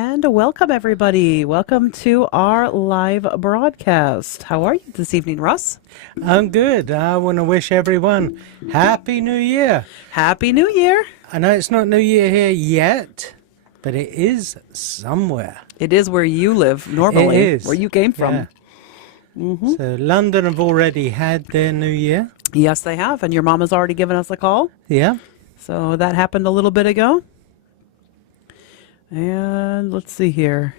And welcome, everybody. Welcome to our live broadcast. How are you this evening, Russ? I'm good. I want to wish everyone Happy New Year. Happy New Year. I know it's not New Year here yet, but it is somewhere. It is where you live normally, It is. where you came from. Yeah. So London have already had their New Year. Yes, they have. And your mom has already given us a call. Yeah. So that happened a little bit ago. And let's see here.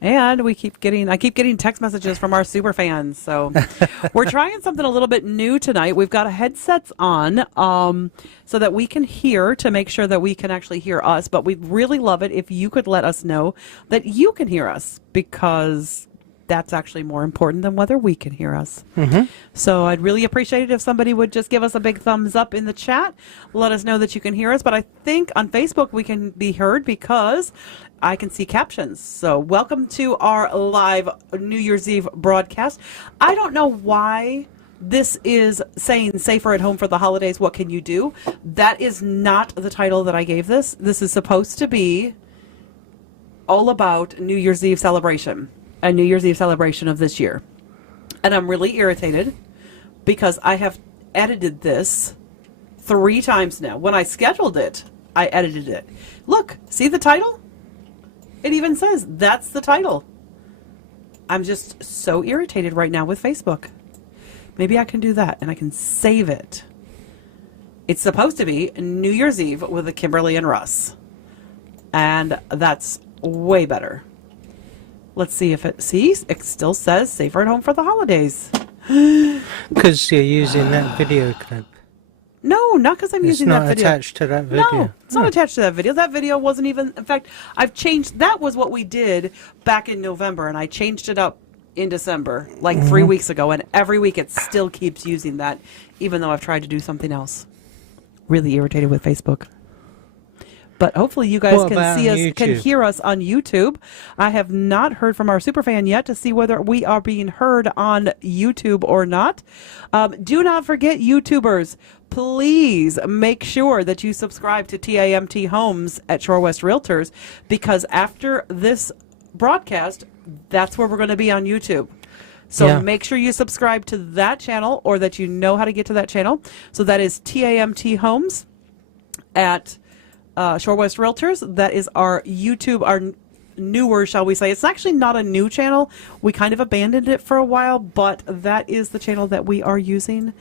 And I keep getting text messages from our super fans. So we're trying something a little bit new tonight. We've got headsets on so that we can hear, to make sure that we can actually hear us. But we'd really love it if you could let us know that you can hear us, because that's actually more important than whether we can hear us. So I'd really appreciate it if somebody would just give us a big thumbs up in the chat. Let us know that you can hear us. But I think on Facebook we can be heard because I can see captions. So welcome to our live New Year's Eve broadcast. I don't know why this is saying safer at home for the holidays. What can you do? That is not the title that I gave this. This is supposed to be all about New Year's Eve celebration. A New Year's Eve celebration of this year. And I'm really irritated because I have edited this 3 times now. When I scheduled it, I edited it. Look, see the title? It even says that's the title. I'm just so irritated right now with Facebook. Maybe I can do that and I can save it. It's supposed to be New Year's Eve with the Kimberly and Russ. And that's way better. Let's see if it still says safer at home for the holidays. Because you're using that video clip. No, not because I'm using that video. It's not attached to that video. No, it's not attached to that video. That video wasn't even, in fact, I've changed, that was what we did back in November, and I changed it up in December, like 3 weeks ago, and every week it still keeps using that, even though I've tried to do something else. Really irritated with Facebook. But hopefully you guys can see us, YouTube? Can hear us on YouTube. I have not heard from our superfan yet to see whether we are being heard on YouTube or not. Do not forget, YouTubers, please make sure that you subscribe to TAMT Homes at Shore West Realtors, because after this broadcast, that's where we're going to be on YouTube. So make sure you subscribe to that channel, or that you know how to get to that channel. So that is TAMT Homes at Shore West Realtors. That is our YouTube, our newer, shall we say. It's actually not a new channel. We kind of abandoned it for a while, but that is the channel that we are using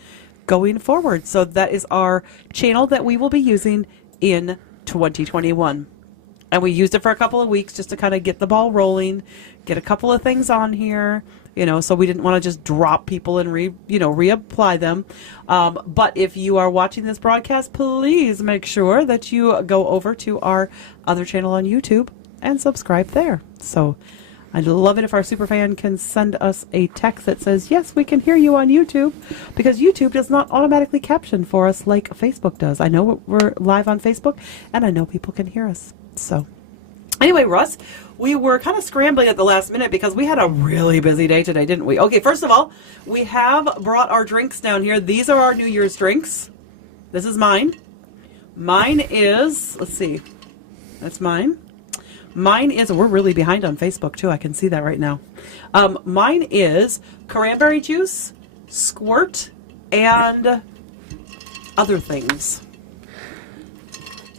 going forward. So that is our channel that we will be using in 2021. And we used it for a couple of weeks just to kind of get the ball rolling, get a couple of things on here, so we didn't want to just drop people and reapply them. But if you are watching this broadcast, please make sure that you go over to our other channel on YouTube and subscribe there. So I'd love it if our superfan can send us a text that says, yes, we can hear you on YouTube, because YouTube does not automatically caption for us like Facebook does. I know we're live on Facebook, and I know people can hear us. So anyway, Russ, we were kind of scrambling at the last minute because we had a really busy day today, didn't we? Okay, first of all, we have brought our drinks down here. These are our New Year's drinks. This is mine. Mine is, let's see, that's mine. Mine is, we're really behind on Facebook too. I can see that right now. Mine is cranberry juice, squirt, and other things.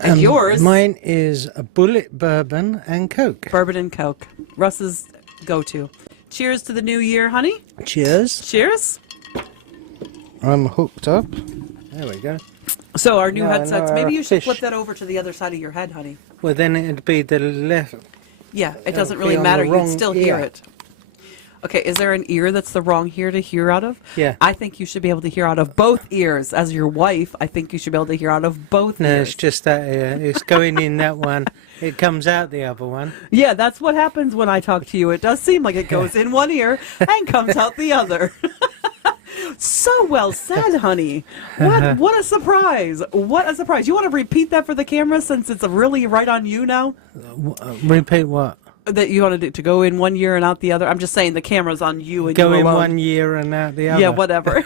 And yours? Mine is a Bullet Bourbon and Coke. Bourbon and Coke. Russ's go-to. Cheers to the new year, honey. Cheers. Cheers. I'm hooked up. There we go. So our new headsets, maybe you should flip that over to the other side of your head, honey. Well, then it'd be the left. Yeah, it doesn't really matter. You'd still hear it. Okay, is there an ear that's the wrong ear to hear out of? Yeah. I think you should be able to hear out of both ears. As your wife, I think you should be able to hear out of both ears. No, it's just that ear. It's going in that one. It comes out the other one. Yeah, that's what happens when I talk to you. It does seem like it goes in one ear and comes out the other. So well said, honey. What a surprise. What a surprise. You want to repeat that for the camera since it's really right on you now? Repeat what? That you want to go in one year and out the other? I'm just saying the camera's on you and go you in alone. 1 year and out the other. Yeah, whatever.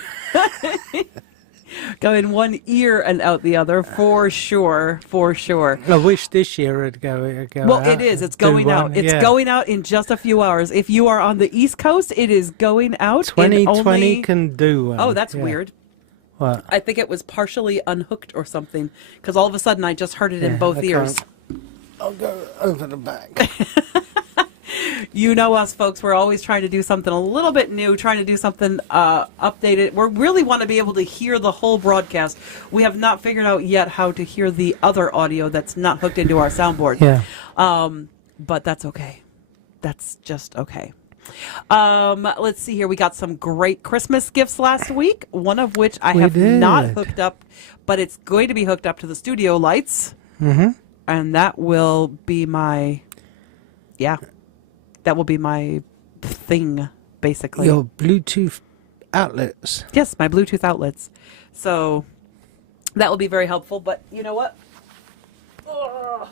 Go in one ear and out the other, for sure, for sure. I wish this year it'd go Well, out. it is. It's Do going out. one, It's yeah. going out in just a few hours. If you are on the East Coast, it is going out in 2020 only... can do one. Oh, that's yeah. weird. What? I think it was partially unhooked or something, because all of a sudden I just heard it in Yeah, both I ears. can't. I'll go over the back. You know us, folks. We're always trying to do something a little bit new, trying to do something updated. We really want to be able to hear the whole broadcast. We have not figured out yet how to hear the other audio that's not hooked into our soundboard. Yeah. But that's okay. That's just okay. Let's see here. We got some great Christmas gifts last week, one of which I have not hooked up, but it's going to be hooked up to the studio lights. Mm-hmm. And that will be my, that will be my thing, basically. Your Bluetooth outlets. Yes, my Bluetooth outlets. So that will be very helpful. But you know what? Ugh.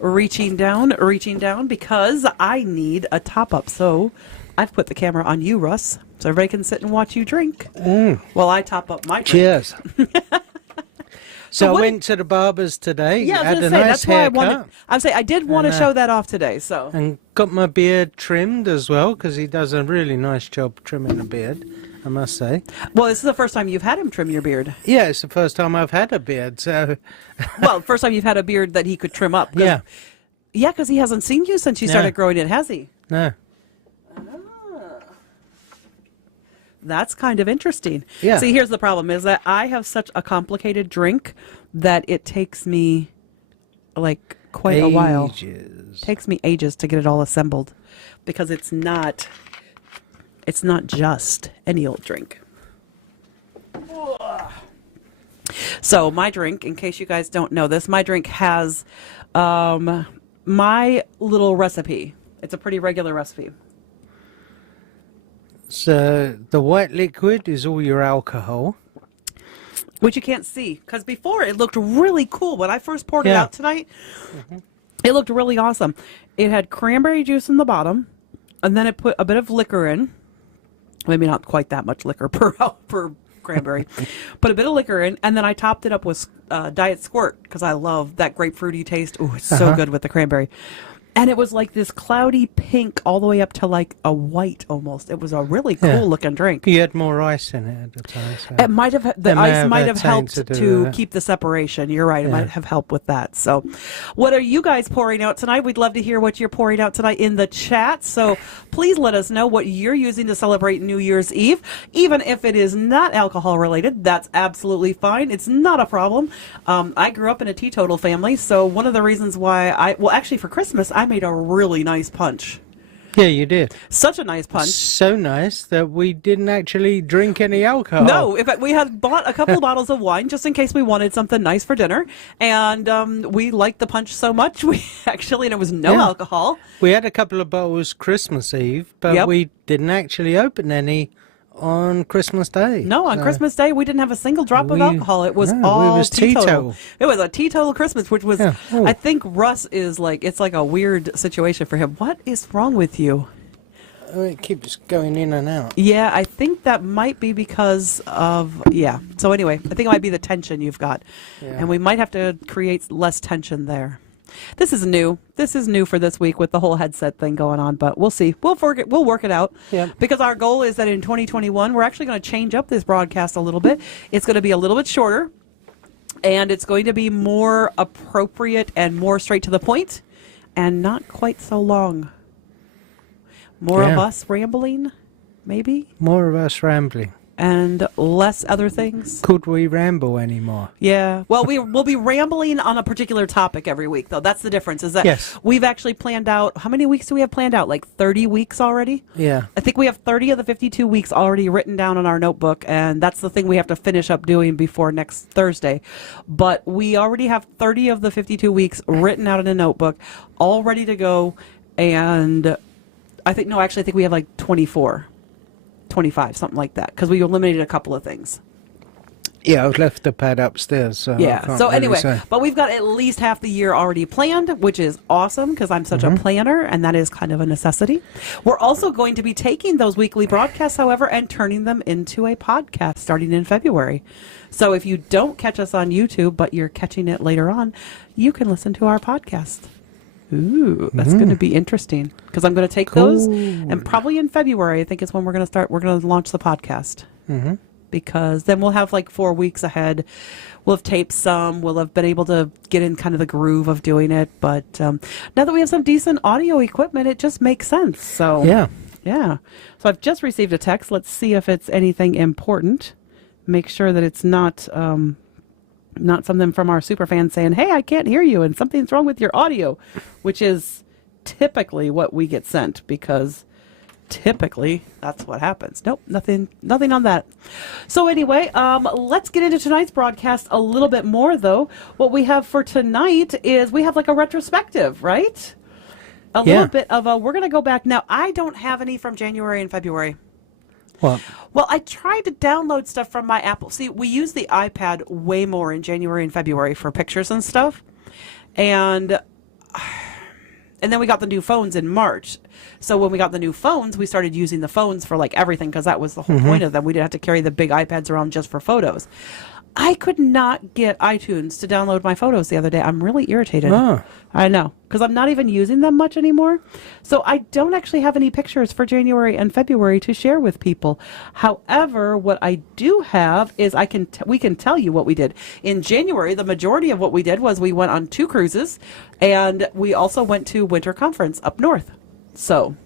Reaching down because I need a top up. So I've put the camera on you, Russ, so everybody can sit and watch you drink while I top up my drink. Cheers. So I what went to the barber's today. Yeah, I was had gonna a say, nice that's why I wanted. haircut I'm saying I did want to show that off today. So and got my beard trimmed as well because he does a really nice job trimming the beard, I must say. well, this is the first time you've had him trim your beard. Yeah, it's the first time I've had a beard, so Well, first time you've had a beard that he could trim up. yeah, because he hasn't seen you since you started growing it, has he? no, That's kind of interesting. Yeah. See, here's the problem: is that I have such a complicated drink that it takes me like quite a while. Ages. Takes me ages to get it all assembled because it's not just any old drink. So my drink, in case you guys don't know this, my drink has my little recipe. It's a pretty regular recipe. So the white liquid is all your alcohol. Which you can't see, because before it looked really cool. When I first poured it Yeah. out tonight, it looked really awesome. It had cranberry juice in the bottom, and then it put a bit of liquor in. Maybe not quite that much liquor per cranberry. Put a bit of liquor in, and then I topped it up with Diet Squirt, because I love that grapefruity taste. Ooh, it's so good with the cranberry. And it was like this cloudy pink all the way up to like a white almost. It was a really cool looking drink. You had more ice in it at the time. So. It might have the It may ice have might had have helped something to do to with it. keep the separation. You're right. It might have helped with that. So, what are you guys pouring out tonight? We'd love to hear what you're pouring out tonight in the chat. So, please let us know what you're using to celebrate New Year's Eve. Even if it is not alcohol related, that's absolutely fine. It's not a problem. I grew up in a teetotal family, so one of the reasons why actually for Christmas I made a really nice punch. Yeah, you did. Such a nice punch. So nice that we didn't actually drink any alcohol. No, in fact, we had bought a couple bottles of wine just in case we wanted something nice for dinner, and we liked the punch so much we actually, and it was no alcohol. We had a couple of bottles Christmas Eve, but we didn't actually open any on Christmas Day. No, on Christmas Day we didn't have a single drop of alcohol. It was all it was teetotal. It was a teetotal Christmas, which was I think Russ is like, it's like a weird situation for him. What is wrong with you? Oh, it keeps going in and out. Yeah, I think that might be because of, So anyway, I think it might be the tension you've got. And we might have to create less tension there. This is new. This is new for this week with the whole headset thing going on, but we'll see. We'll work it out. Yeah. Because our goal is that in 2021, we're actually going to change up this broadcast a little bit. It's going to be a little bit shorter, and it's going to be more appropriate and more straight to the point, and not quite so long. More of us rambling, maybe, More of us rambling. and less other things. Could we ramble anymore? Yeah. Well, we'll be rambling on a particular topic every week, though. That's the difference, is that we've actually planned out, how many weeks do we have planned out? Like 30 weeks already? Yeah. I think we have 30 of the 52 weeks already written down on our notebook, and that's the thing we have to finish up doing before next Thursday. But we already have 30 of the 52 weeks written out in a notebook, all ready to go, and I think we have like 24. 25, something like that, because we eliminated a couple of things. Yeah, I've left the pad upstairs, so I Yeah. can't So really anyway, say. but we've got at least half the year already planned, which is awesome because I'm such a planner, and that is kind of a necessity. We're also going to be taking those weekly broadcasts, however, and turning them into a podcast starting in February. So if you don't catch us on YouTube, but you're catching it later on, you can listen to our podcast. Ooh, that's going to be interesting because I'm going to take those, and probably in February, I think is when we're going to start. We're going to launch the podcast. Because then we'll have like 4 weeks ahead. We'll have taped some. We'll have been able to get in kind of the groove of doing it. But now that we have some decent audio equipment, it just makes sense. So yeah. So I've just received a text. Let's see if it's anything important. Make sure that it's not something from our superfan saying, "Hey, I can't hear you," and something's wrong with your audio, which is typically what we get sent because typically that's what happens. Nope, nothing on that. So anyway, let's get into tonight's broadcast a little bit more though. What we have for tonight is we have like a retrospective, right? A little bit of we're going to go back. Now, I don't have any from January and February. What? Well, I tried to download stuff from my Apple. See, we use the iPad way more in January and February for pictures and stuff. And then we got the new phones in March. So when we got the new phones, we started using the phones for like everything because that was the whole point of them. We didn't have to carry the big iPads around just for photos. I could not get iTunes to download my photos the other day. I'm really irritated. I know, because I'm not even using them much anymore. So I don't actually have any pictures for January and February to share with people. However, what I do have is we can tell you what we did. In January, the majority of what we did was we went on 2 cruises, and we also went to winter conference up north. So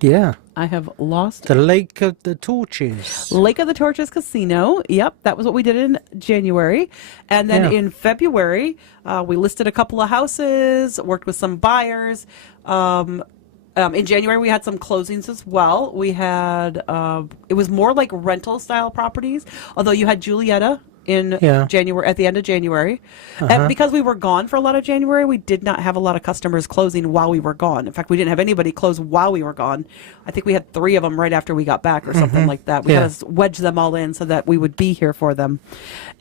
Yeah. I have lost The Lake of the Torches. Lake of the Torches Casino. Yep, that was what we did in January. And then in February, we listed a couple of houses, worked with some buyers. In January, we had some closings as well. We had, it was more like rental style properties, although you had Julietta in January, at the end of January. And because we were gone for a lot of January, we did not have a lot of customers closing while we were gone. In fact, we didn't have anybody close while we were gone. I think we had 3 of them right after we got back or something like that. We had to wedge them all in so that we would be here for them.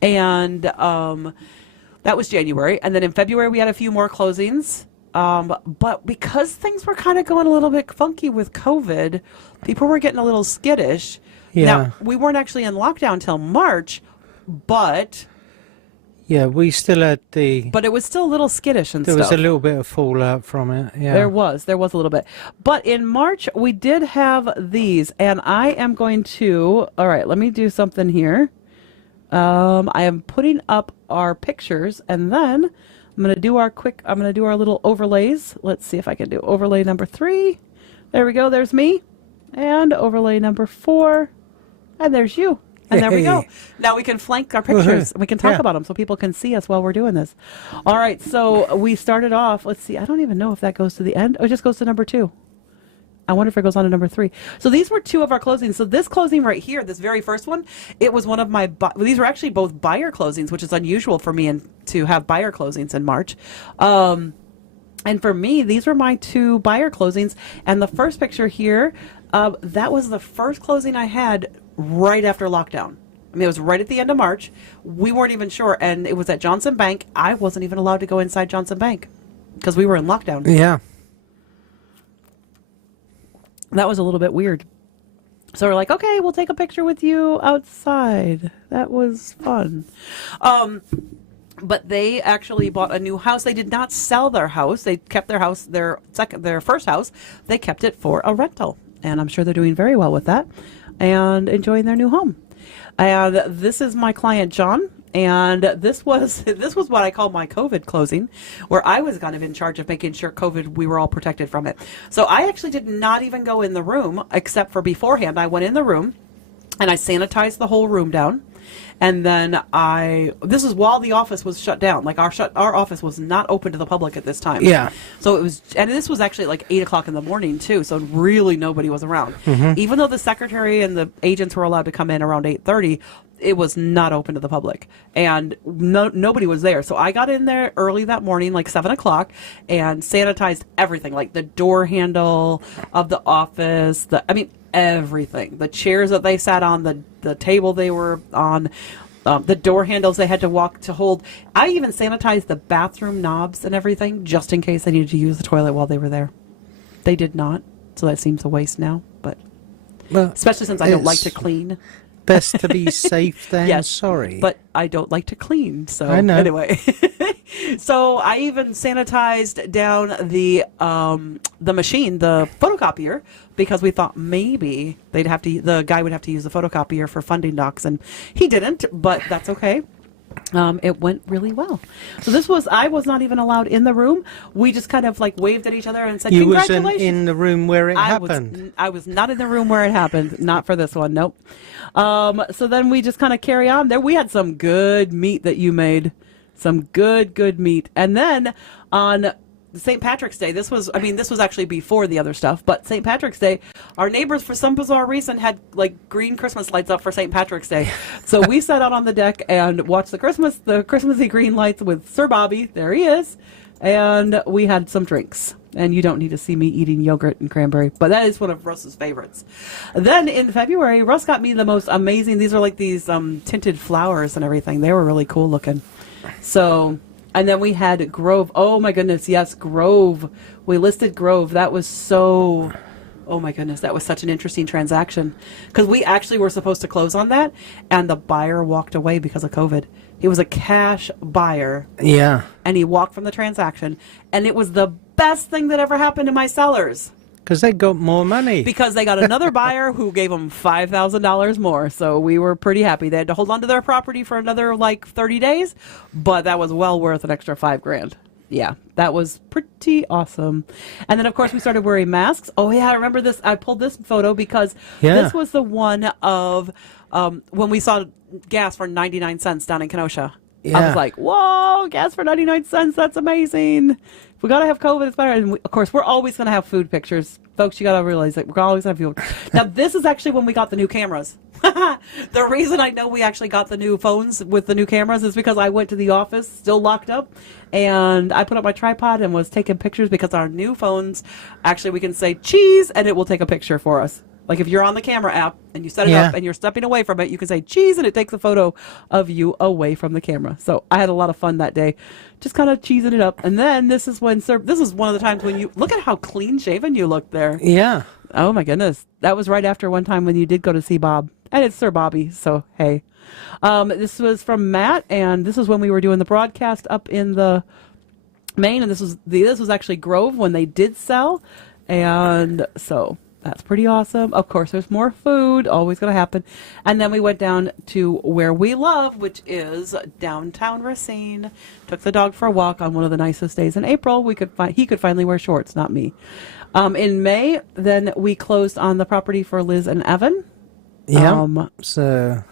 And that was January. And then in February, we had a few more closings. But because things were kind of going a little bit funky with COVID, people were getting a little skittish. Now, we weren't actually in lockdown till March, but we still had but it was still a little skittish and there stuff. was a little bit of fallout from it. There was a little bit. But in March, we did have these, and I am going to, all right, let me do something here. I am putting up our pictures, and then I'm going to do our little overlays. Let's see if I can do overlay number 3. There we go. There's me. And overlay number 4. And there's you. And there we go. Now we can flank our pictures. We can talk about them so people can see us while we're doing this. All right. So we started off. Let's see. I don't even know if that goes to the end. Oh, it just goes to number 2. I wonder if it goes on to number 3. So these were 2 of our closings. So this closing right here, this very first one, it was one of my, these were actually both buyer closings, which is unusual for me to have buyer closings in March. And for me, these were my 2 buyer closings. And the first picture here, that was the first closing I had right after lockdown. I mean, it was right at the end of March. We weren't even sure. And it was at Johnson Bank. I wasn't even allowed to go inside Johnson Bank because we were in lockdown. Yeah. That was a little bit weird. So we're like, okay, we'll take a picture with you outside. That was fun. But they actually bought a new house. They did not sell their house. They kept their house, their first house. They kept it for a rental. And I'm sure they're doing very well with that and enjoying their new home. And this is my client, John. And this was what I call my COVID closing, where I was kind of in charge of making sure we were all protected from it. So I actually did not even go in the room, except for beforehand. I went in the room and I sanitized the whole room down. And then this is while the office was shut down. Like our office was not open to the public at this time. Yeah. So it was, and this was actually like 8 o'clock in the morning too. So really nobody was around. Even though the secretary and the agents were allowed to come in around 8:30, it was not open to the public, and nobody was there. So I got in there early that morning, like 7 o'clock, and sanitized everything, like the door handle of the office, everything, the chairs that they sat on, the table they were on, The door handles they had to walk to hold. I even sanitized the bathroom knobs and everything just in case they needed to use the toilet while they were there. They did not, so that seems a waste now. But especially since I don't like to clean. Best to be safe than yes, sorry. But I don't like to clean, so I know. Anyway. So I even sanitized down the machine, the photocopier, because we thought maybe the guy would have to use the photocopier for funding docs, and he didn't, but that's okay. It went really well. So I was not even allowed in the room. We just kind of like waved at each other and said, congratulations. You wasn't in the room where it happened? I was not in the room where it happened. Not for this one, nope. So then we just kind of carry on. There we had some good meat that you made. Some good meat. And then on St. Patrick's Day, this was actually before the other stuff, but St. Patrick's Day, our neighbors, for some bizarre reason, had like green Christmas lights up for St. Patrick's Day. So we sat out on the deck and watched the Christmassy green lights with Sir Bobby. There he is. And we had some drinks. And you don't need to see me eating yogurt and cranberry, but that is one of Russ's favorites. Then in February, Russ got me the most amazing, these are like these tinted flowers and everything. They were really cool looking. So, and then we had Grove. Oh my goodness, yes, Grove. We listed Grove. That was so, oh my goodness, that was such an interesting transaction. Because we actually were supposed to close on that, and the buyer walked away because of COVID. He was a cash buyer. Yeah. And he walked from the transaction, and it was the best thing that ever happened to my sellers. Because they got more money. Because they got another buyer who gave them $5,000 more. So we were pretty happy. They had to hold on to their property for another like 30 days, but that was well worth an extra $5,000. Yeah, that was pretty awesome. And then, of course, we started wearing masks. Oh, yeah, I remember this. I pulled this photo because this was the one of when we saw gas for 99 cents down in Kenosha. Yeah. I was like, whoa, gas for 99 cents. That's amazing. If we got to have COVID, it's better. And of course, we're always going to have food pictures. Folks, you got to realize that we're always going to have food. Now, this is actually when we got the new cameras. The reason I know we actually got the new phones with the new cameras is because I went to the office, still locked up, and I put up my tripod and was taking pictures because our new phones, actually we can say cheese and it will take a picture for us. Like if you're on the camera app and you set it up and you're stepping away from it, you can say cheese and it takes a photo of you away from the camera. So I had a lot of fun that day, just kind of cheesing it up. And then this is one of the times when you look at how clean shaven you look there. Yeah. Oh my goodness. That was right after one time when you did go to see Bob. And it's Sir Bobby, so hey. This was from Matt, and this is when we were doing the broadcast up in the Maine, and this was actually Grove when they did sell. And so that's pretty awesome. Of course, there's more food, always going to happen. And then we went down to where we love, which is downtown Racine. Took the dog for a walk on one of the nicest days in April. He could finally wear shorts, not me. In May, then we closed on the property for Liz and Evan. Yeah. So.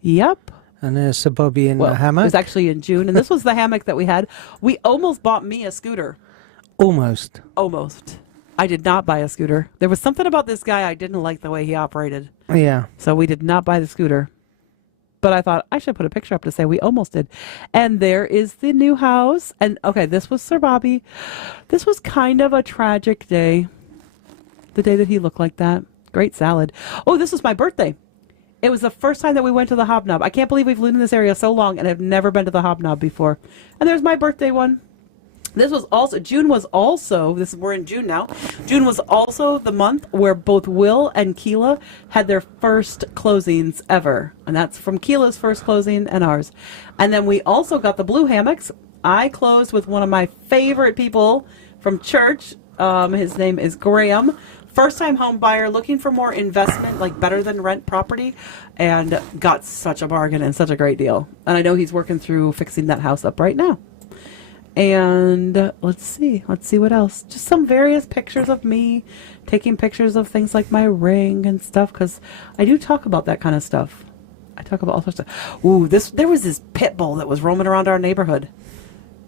Yep. And there's Sir Bobby in the hammock. It was actually in June, and this was the hammock that we had. We almost bought me a scooter. Almost. I did not buy a scooter. There was something about this guy I didn't like the way he operated. Yeah. So we did not buy the scooter. But I thought I should put a picture up to say we almost did. And there is the new house. And okay, this was Sir Bobby. This was kind of a tragic day. The day that he looked like that. Great salad. Oh, this was my birthday. It was the first time that we went to the Hobnob. I can't believe we've lived in this area so long and have never been to the Hobnob before. And there's my birthday one. This was also, we're in June now. June was also the month where both Will and Keela had their first closings ever. And that's from Keela's first closing and ours. And then we also got the blue hammocks. I closed with one of my favorite people from church. His name is Graham. First-time home buyer looking for more investment, like better than rent property, and got such a bargain and such a great deal. And I know he's working through fixing that house up right now. And let's see what else. Just some various pictures of me, taking pictures of things like my ring and stuff, because I do talk about that kind of stuff. I talk about all sorts of stuff. Ooh, there was this pit bull that was roaming around our neighborhood,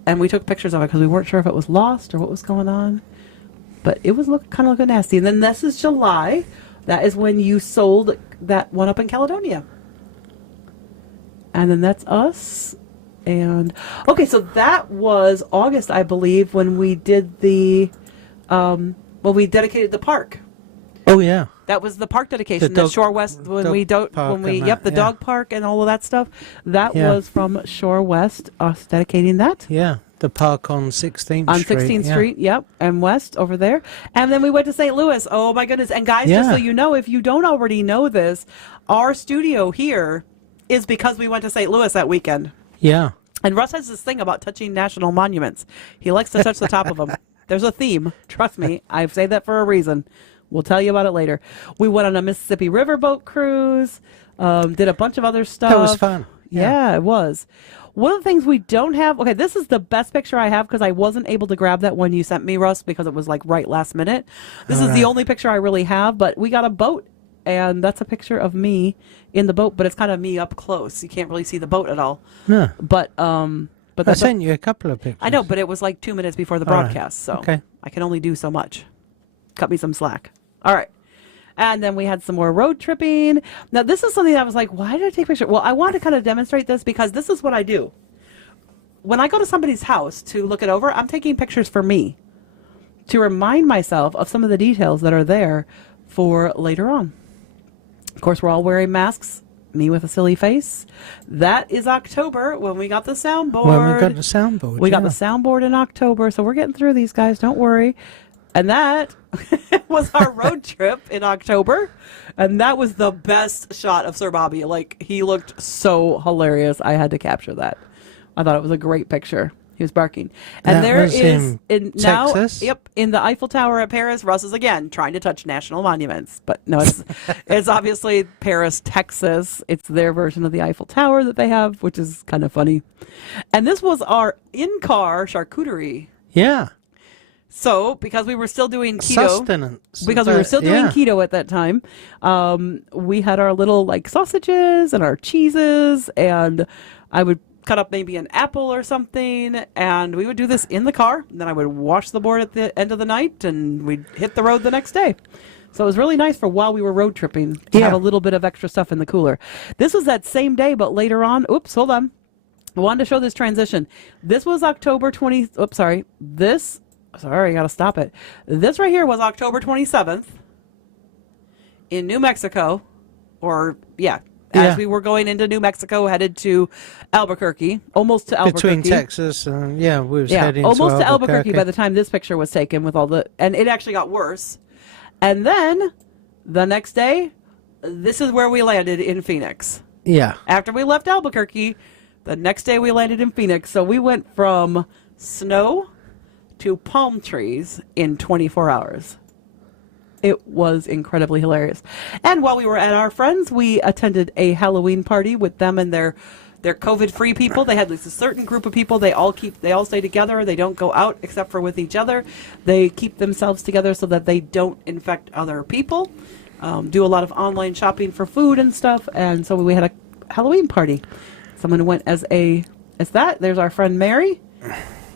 and we took pictures of it because we weren't sure if it was lost or what was going on. But it was kind of looking nasty. And then this is July. That is when you sold that one up in Caledonia. And then that's us. And okay, so that was August, I believe, when we did when we dedicated the park. Oh yeah. That was the park dedication. The The Shore West the dog park and all of that stuff. That was from Shore West, us dedicating that. Yeah. The park on 16th On Street. 16th Street, yep, and West over there. And then we went to St. Louis. Oh my goodness. And guys, just so you know, if you don't already know this, our studio here is because we went to St. Louis that weekend. Yeah. And Russ has this thing about touching national monuments. He likes to touch the top of them. There's a theme. Trust me. I say that for a reason. We'll tell you about it later. We went on a Mississippi Riverboat cruise, did a bunch of other stuff. That was fun. Yeah, it was. One of the things we don't have, okay, this is the best picture I have because I wasn't able to grab that one you sent me, Russ, because it was like right last minute. This is the only picture I really have, but we got a boat, and that's a picture of me in the boat, but it's kind of me up close. You can't really see the boat at all. No. But I sent you a couple of pictures. I know, but it was like 2 minutes before the broadcast, so I can only do so much. Cut me some slack. All right. And then we had some more road tripping. Now, this is something that I was like, why did I take a picture? Well, I wanted to kind of demonstrate this because this is what I do. When I go to somebody's house to look it over, I'm taking pictures for me to remind myself of some of the details that are there for later on. Of course, we're all wearing masks. Me with a silly face. That is October when we got the soundboard. When we got the soundboard. We got the soundboard in October, so we're getting through these, guys. Don't worry. And that was our road trip in October. And that was the best shot of Sir Bobby. Like, he looked so hilarious. I had to capture that. I thought it was a great picture. He was barking. And that there was is in Texas? now, yep, in the Eiffel Tower at Paris, Russ is again trying to touch national monuments. But no, it's obviously Paris, Texas. It's their version of the Eiffel Tower that they have, which is kind of funny. And this was our in-car charcuterie. Yeah. So, because we were still doing keto, Sustenance. because we were still doing keto at that time, we had our little like sausages and our cheeses, and I would cut up maybe an apple or something, and we would do this in the car. And then I would wash the board at the end of the night, and we'd hit the road the next day. So it was really nice for while we were road tripping to have a little bit of extra stuff in the cooler. This was that same day, but later on. Oops, hold on. I wanted to show this transition. This was October 20. Oops, sorry. Sorry, I got to stop it. This right here was October 27th in New Mexico, as we were going into New Mexico, headed to Albuquerque, almost to Albuquerque. Between Texas and, we were heading almost to Albuquerque by the time this picture was taken with and it actually got worse. And then the next day, this is where we landed in Phoenix. Yeah. After we left Albuquerque, the next day we landed in Phoenix. So we went from snow to palm trees in 24 hours. It was incredibly hilarious. And while we were at our friends, we attended a Halloween party with them and their COVID-free people. They had this a certain group of people. They all stay together. They don't go out except for with each other. They keep themselves together so that they don't infect other people. Do a lot of online shopping for food and stuff. And so we had a Halloween party. Someone went as that. There's our friend Mary.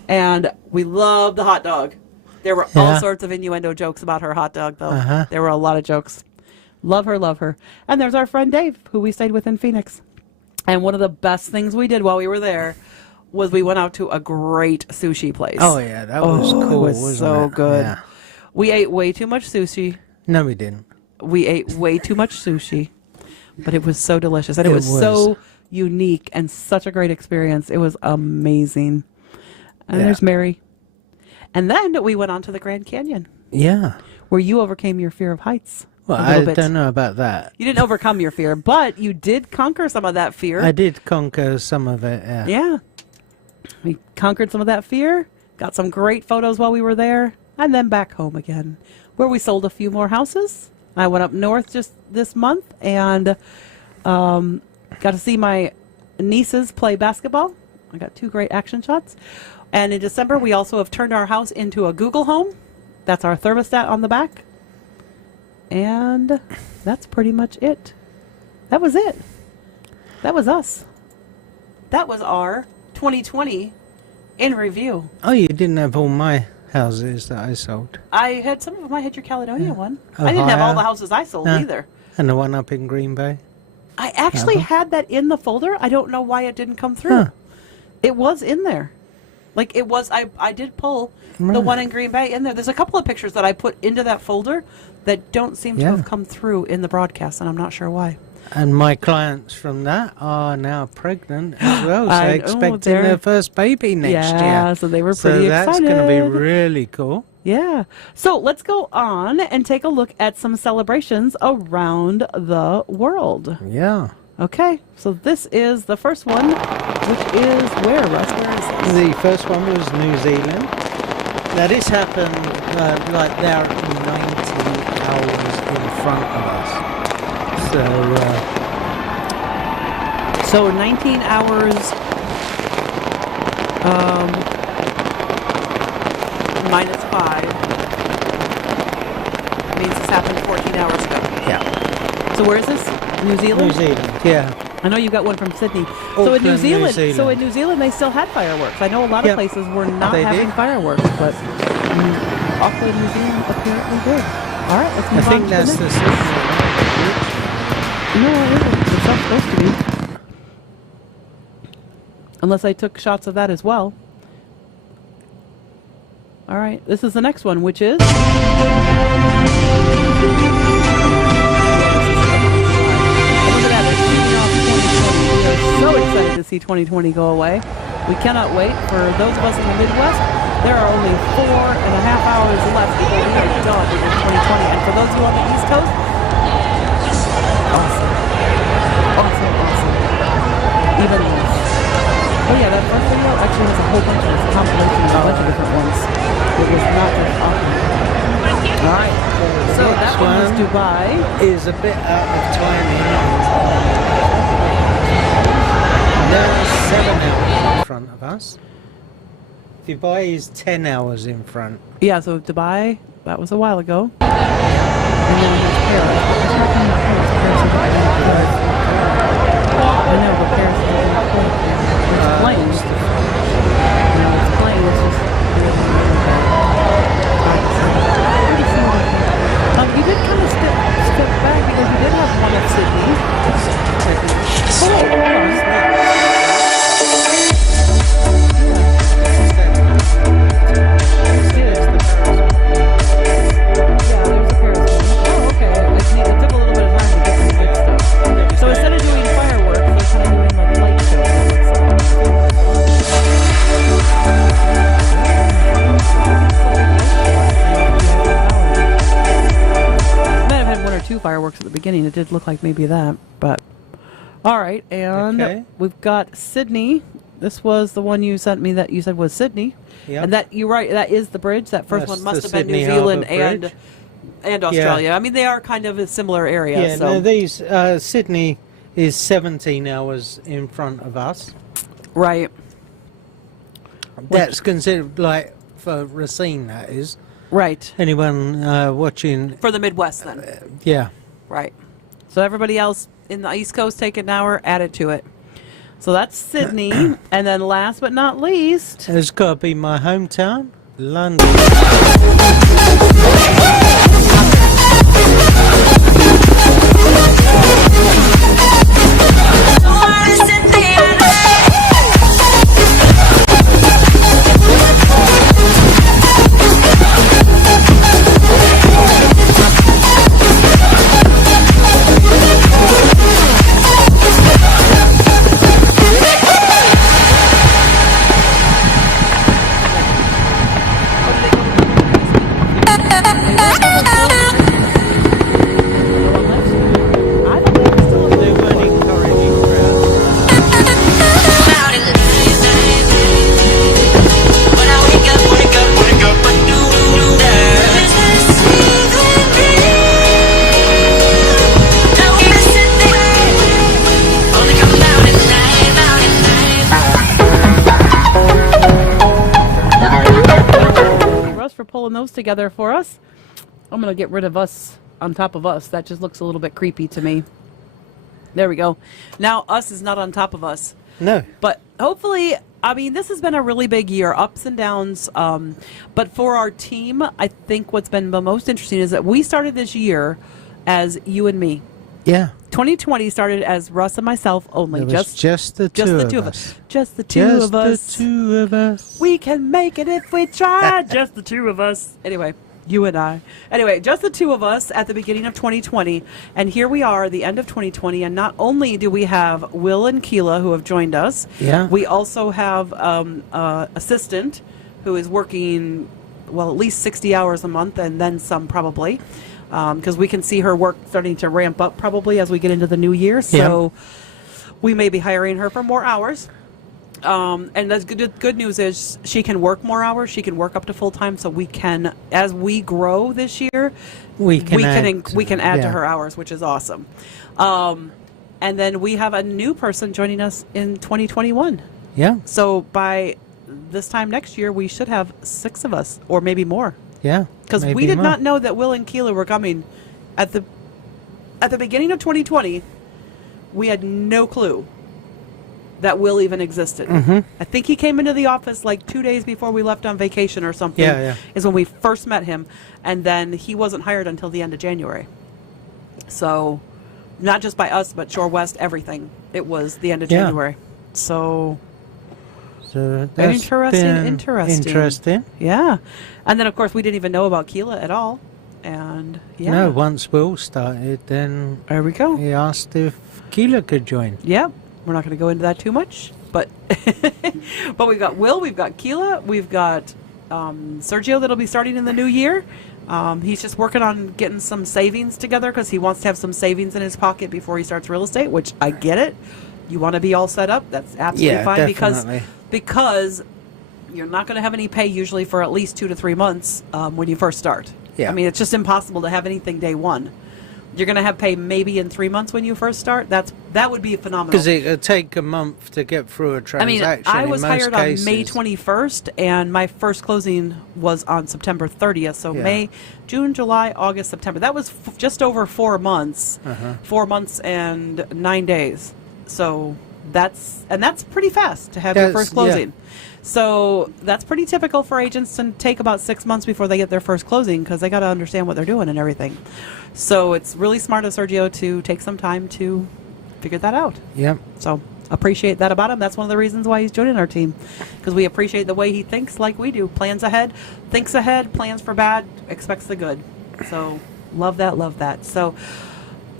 And we loved the hot dog. There were all sorts of innuendo jokes about her hot dog, though. There were a lot of jokes. Love her, love her. And there's our friend Dave, who we stayed with in Phoenix. And one of the best things we did while we were there was we went out to a great sushi place. Oh, yeah, that was cool. It was so good. Yeah. We ate way too much sushi. No, we didn't. We ate way too much sushi. But it was so delicious. And it was so unique and such a great experience. It was amazing. And there's Mary. And then we went on to the Grand Canyon. Yeah. Where you overcame your fear of heights. Well, I don't know about that. You didn't overcome your fear, but you did conquer some of that fear. I did conquer some of it, yeah. Yeah. We conquered some of that fear, got some great photos while we were there, and then back home again, where we sold a few more houses. I went up north just this month and got to see my nieces play basketball. I got 2 great action shots. And in December, we also have turned our house into a Google Home. That's our thermostat on the back. And that's pretty much it. That was it. That was us. That was our 2020 in review. Oh, you didn't have all my houses that I sold? I had some of them. I had your Caledonia one. I didn't have all the houses I sold either. And the one up in Green Bay? I actually had that in the folder. I don't know why it didn't come through. It was in there. Like it was, I did pull the one in Green Bay in there. There's a couple of pictures that I put into that folder that don't seem to have come through in the broadcast, and I'm not sure why. And my clients from that are now pregnant as well, so expecting their first baby next year. Yeah, so they were pretty excited. So that's going to be really cool. Yeah. So let's go on and take a look at some celebrations around the world. Yeah. Okay, so this is the first one, which is where, Russ? Where is this? The first one was New Zealand. Now this happened like they're 90 hours in front of us. So 19 hours minus 5 means this happened 14 hours ago. Yeah. So where is this? New Zealand? New Zealand, yeah. I know you got one from Sydney. Auckland, so in New Zealand, New Zealand, they still had fireworks. I know a lot of places were not having fireworks, but Auckland, New Zealand apparently did. All right, let's move on. I think that's the Sydney. No, it's not supposed to be. Unless I took shots of that as well. All right, this is the next one, which is... So excited to see 2020 go away. We cannot wait. For those of us in the Midwest, there are only 4.5 hours left before we are done with 2020. And for those of you on the East Coast, awesome. Even this. Oh yeah, that first video actually has a whole bunch of this compilation of a bunch of different ones. It was not just awesome. Alright, so that one was Dubai. Is a bit out of timing. They're 7 hours in front of us. Dubai is 10 hours in front. Yeah, so Dubai, that was a while ago. And then there's Paris. I know, but Paris is planes. No, it's planes. It's just... you did kind of step back because you did have one at Sydney. Hold on. So instead of doing fireworks, they're kind of doing like light shows. Might have had 1 or 2 fireworks at the beginning. It did look like maybe that, but all right. And we've got Sydney. This was the one you sent me that you said was Sydney. Yep. And that you're right. That is the bridge. That first one must have been New Zealand and Australia. Yeah. I mean, they are kind of a similar area. Yeah, so. no, these Sydney is 17 hours in front of us. Right. That's considered like for Racine. That is right. Anyone watching for the Midwest then? Yeah. Right. So everybody else in the East Coast, take an hour, add it to it. So that's Sydney, and then last but not least, it's got to be my hometown, London. Those together for us. I'm gonna get rid of us on top of us. That just looks a little bit creepy to me. There we go. Now us is not on top of us. No. But hopefully, I mean, this has been a really big year, ups and downs. But for our team, I think what's been the most interesting is that we started this year as you and me. Yeah. 2020 started as Russ and myself only. It was just the two of us. Just the two Just of us. the two of us. We can make it if we try. Just the two of us. Anyway, you and I. Anyway, just the two of us at the beginning of 2020. And here we are, the end of 2020. And not only do we have Will and Keela who have joined us, Yeah. we also have assistant who is working, well, at least 60 hours a month and then some probably. Because we can see her work starting to ramp up probably as we get into the new year. So we may be hiring her for more hours. And the good news is she can work more hours. She can work up to full time. So we can, as we grow this year, we can add to her hours, which is awesome. And then we have a new person joining us in 2021. Yeah. So by this time next year, we should have 6 of us or maybe more. Yeah. Because we did not know that Will and Keela were coming at the beginning of 2020. We had no clue that Will even existed. Mm-hmm. I think he came into the office like 2 days before we left on vacation or something. Yeah. Is when we first met him, and then he wasn't hired until the end of January. So, not just by us, but Shore West, everything. It was the end of January. So that's interesting. Yeah. And then, of course, we didn't even know about Keela at all. And, yeah. No, once Will started, then there we go. He asked if Keela could join. Yeah. We're not going to go into that too much. But but we've got Will, we've got Keela, we've got Sergio that'll be starting in the new year. He's just working on getting some savings together because he wants to have some savings in his pocket before he starts real estate, which I get it. You want to be all set up. That's absolutely fine. Definitely. Because you're not going to have any pay usually for at least 2 to 3 months when you first start. Yeah. I mean, it's just impossible to have anything day one. You're going to have pay maybe in 3 months when you first start. That would be phenomenal. Because it would take a month to get through a transaction. I was hired cases. on May 21st, and my first closing was on September 30th. So May, June, July, August, September. That was just over 4 months. 4 months and 9 days. So that's pretty fast to have your first closing. Yeah. So that's pretty typical for agents to take about 6 months before they get their first closing because they got to understand what they're doing and everything. So it's really smart of Sergio to take some time to figure that out. Yeah. So appreciate that about him. That's one of the reasons why he's joining our team because we appreciate the way he thinks like we do. Plans ahead, thinks ahead, plans for bad, expects the good. So love that, love that. So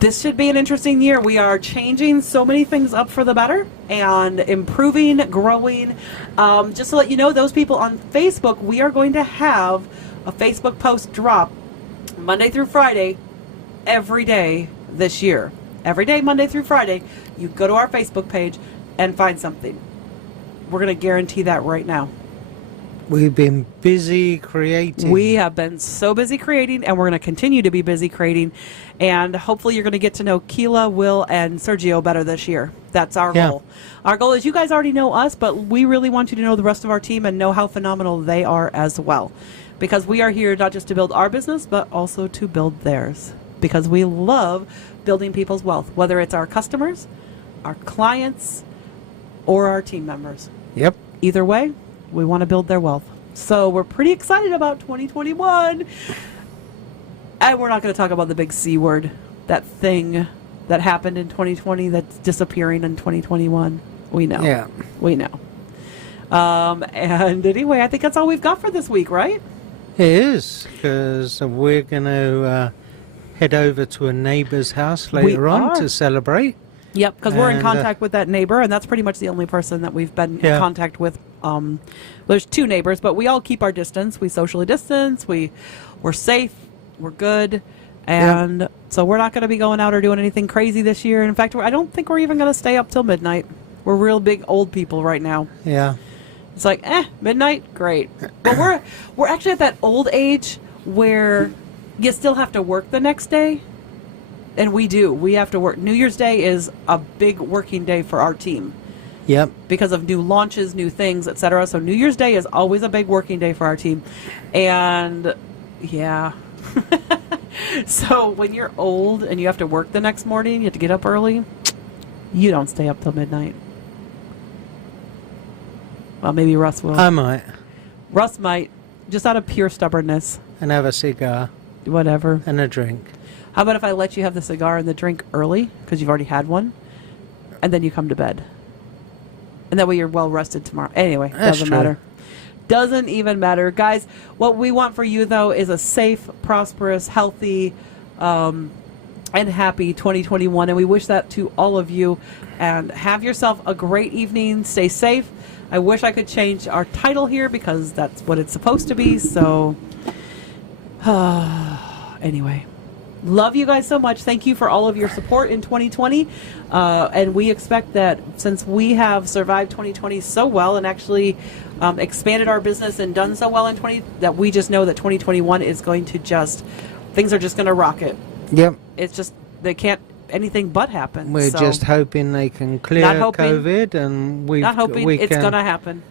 this should be an interesting year. We are changing so many things up for the better and improving, growing. Just to let you know, those people on Facebook, we are going to have a Facebook post drop Monday through Friday every day this year. Every day, Monday through Friday, you go to our Facebook page and find something. We're going to guarantee that right now. We've been busy creating. We have been so busy creating, and we're going to continue to be busy creating. And hopefully you're going to get to know Keela, Will, and Sergio better this year. That's our goal. Our goal is you guys already know us, but we really want you to know the rest of our team and know how phenomenal they are as well. Because we are here not just to build our business, but also to build theirs. Because we love building people's wealth, whether it's our customers, our clients, or our team members. Yep. Either way, we want to build their wealth. So we're pretty excited about 2021. And we're not going to talk about the big C word, that thing that happened in 2020 that's disappearing in 2021. We know. Yeah. We know. And anyway, I think that's all we've got for this week, right? It is, because we're going to head over to a neighbour's house later on to celebrate. Yep, because we're in contact with that neighbor, and that's pretty much the only person that we've been in contact with. There's 2 neighbors, but we all keep our distance. We socially distance. We're safe. We're good. And so we're not going to be going out or doing anything crazy this year. In fact, I don't think we're even going to stay up till midnight. We're real big old people right now. Yeah. It's like, midnight? Great. But we're actually at that old age where you still have to work the next day. And we do. We have to work. New Year's Day is a big working day for our team. Yep. Because of new launches, new things, etc. So New Year's Day is always a big working day for our team. And yeah. So when you're old and you have to work the next morning, you have to get up early, you don't stay up till midnight. Well, maybe Russ will. I might. Russ might, just out of pure stubbornness. And have a cigar. Whatever. And a drink. How about if I let you have the cigar and the drink early because you've already had one, and then you come to bed, and that way you're well rested tomorrow. Anyway, That's doesn't true. matter. Doesn't even matter, guys. What we want for you though is a safe, prosperous, healthy, and happy 2021, and we wish that to all of you. And have yourself a great evening. Stay safe. I wish I could change our title here because that's what it's supposed to be. So, anyway. Love you guys so much. Thank you for all of your support in 2020. And we expect that since we have survived 2020 so well and actually expanded our business and done so well in 20, that we just know that 2021 is going to things are just going to rocket. Yep. It's just, they can't anything but happen. We're So, just hoping they can clear COVID, and not hoping we it's can going to happen.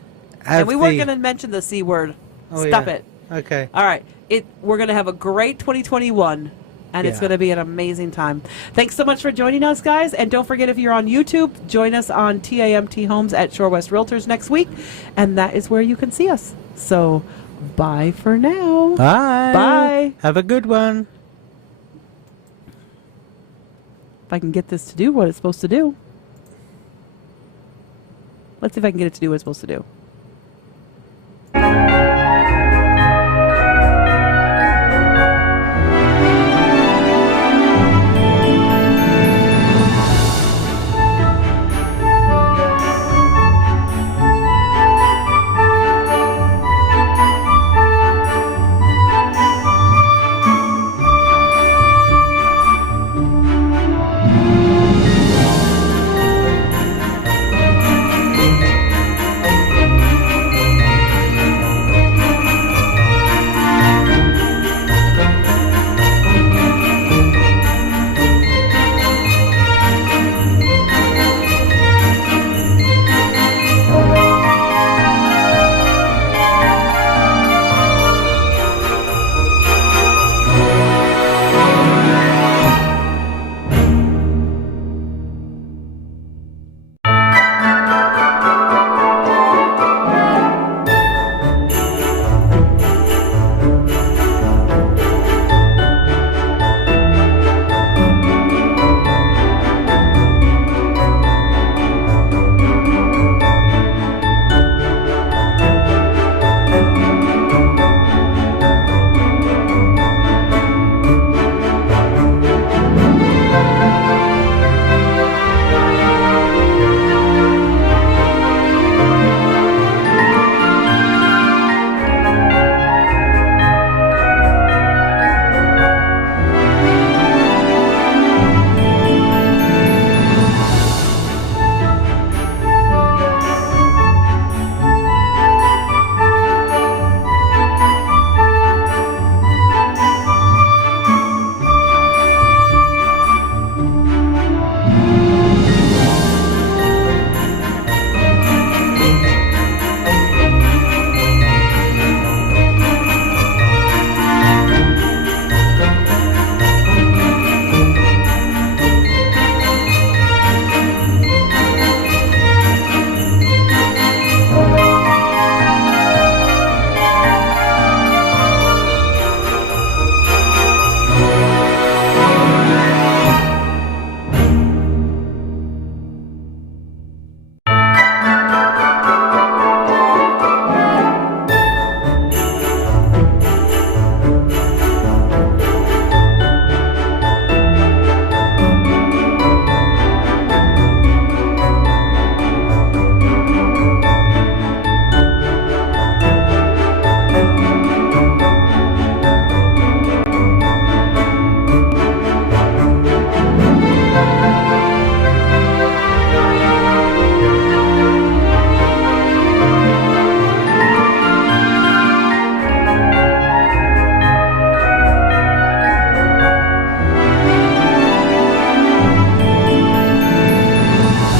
have And we weren't the- going to mention the C word. Oh, Stop yeah. it. Okay. All right. We're going to have a great 2021. And it's Yeah. going to be an amazing time. Thanks so much for joining us, guys. And don't forget, if you're on YouTube, join us on TAMT Homes at Shore West Realtors next week. And that is where you can see us. So, bye for now. Bye. Bye. Have a good one. If I can get this to do what it's supposed to do. Let's see if I can get it to do what it's supposed to do.